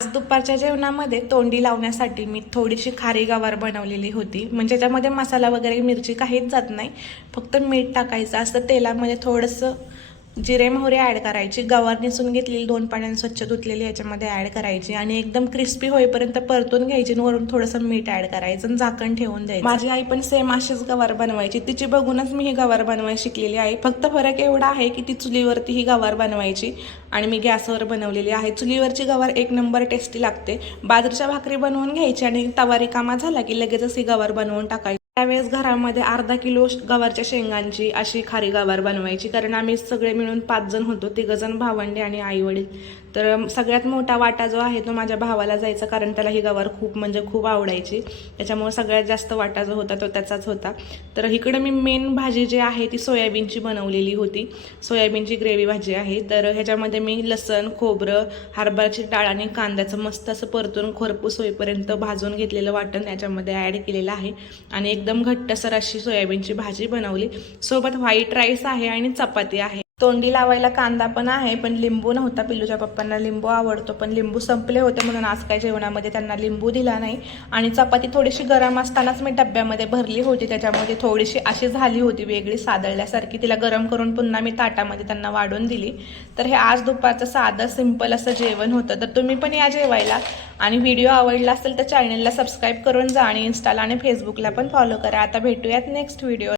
दुपारच्या जेवणामध्ये तोंडी लावण्यासाठी मी थोडीशी खारी गवार बनवलेली होती. म्हणजे त्याच्यामध्ये मसाला वगैरे मिरची काहीच जात नाही, फक्त मीठ टाकायचं असतं. तेलामध्ये थोडंसं जिरे मोहरी ॲड करायची, गवार निसून घेतलेली 2 पाण्याने स्वच्छ धुतलेली याच्यामध्ये ॲड करायची आणि एकदम क्रिस्पी होईपर्यंत परतून घ्यायची आणि वरून थोडंसं मीठ ॲड करायचं आणि झाकण ठेवून द्यायचं. माझी आई पण सेम अशीच गवार बनवायची, तिची बघूनच मी ही गवार बनवायला शिकलेली आहे. फक्त फरक एवढा आहे की ती चुलीवरती ही गवार बनवायची आणि मी गॅसवर बनवलेली आहे. चुलीवरची गवार एक नंबर टेस्टी लागते. बाजरीच्या भाकरी बनवून घ्यायची आणि तवा रिकामा झाला की लगेचच ही गवार बनवून टाकायची. त्यावेळेस घरामध्ये अर्धा किलो गवारच्या शेंगांची अशी खारी गवार बनवायची, कारण आम्ही सगळे मिळून 5 जण होतो, 3 जण भावंडे आणि आई वडील. तर सगळ्यात मोठा वाटा जो आहे तो माझ्या भावाला जायचा, कारण त्याला ही गवार खूप म्हणजे खूप आवडायची. त्याच्यामुळे सगळ्यात जास्त वाटा जो होता तो त्याचाच होता. तर इकडं मी मेन भाजी जी आहे ती सोयाबीनची बनवलेली होती. सोयाबीनची ग्रेव्ही भाजी आहे. तर ह्याच्यामध्ये मी लसण, खोबरं, हरभऱ्याची डाळ आणि कांद्याचं मस्त असं परतून खरपूस होईपर्यंत भाजून घेतलेलं वाटण याच्यामध्ये ॲड केलेलं आहे आणि एकदम घट्टसर अशी सोयाबीनची भाजी बनवली. सोबत व्हाईट राईस आहे आणि चपाती आहे. तोंडी लावायला कांदा पण आहे, पण लिंबू नव्हता. पिल्लूच्या पप्पांना लिंबू आवडतो, पण लिंबू संपले होते म्हणून आज काय जेवणामध्ये त्यांना लिंबू दिला नाही. आणि चपाती थोडीशी गरम असतानाच मी डब्यामध्ये भरली होती, त्याच्यामध्ये थोडीशी अशी झाली होती वेगळी सादळल्यासारखी. तिला गरम करून पुन्हा मी ताटामध्ये त्यांना वाढून दिली. तर हे आज दुपारचं साधं सिंपल असं जेवण होतं. तर तुम्ही पण या जेवायला. आणि व्हिडिओ आवडला असेल तर चॅनलला सबस्क्राईब करून जा आणि इंस्टाला आणि फेसबुकला पण फॉलो करा. आता भेटूयात नेक्स्ट व्हिडिओ.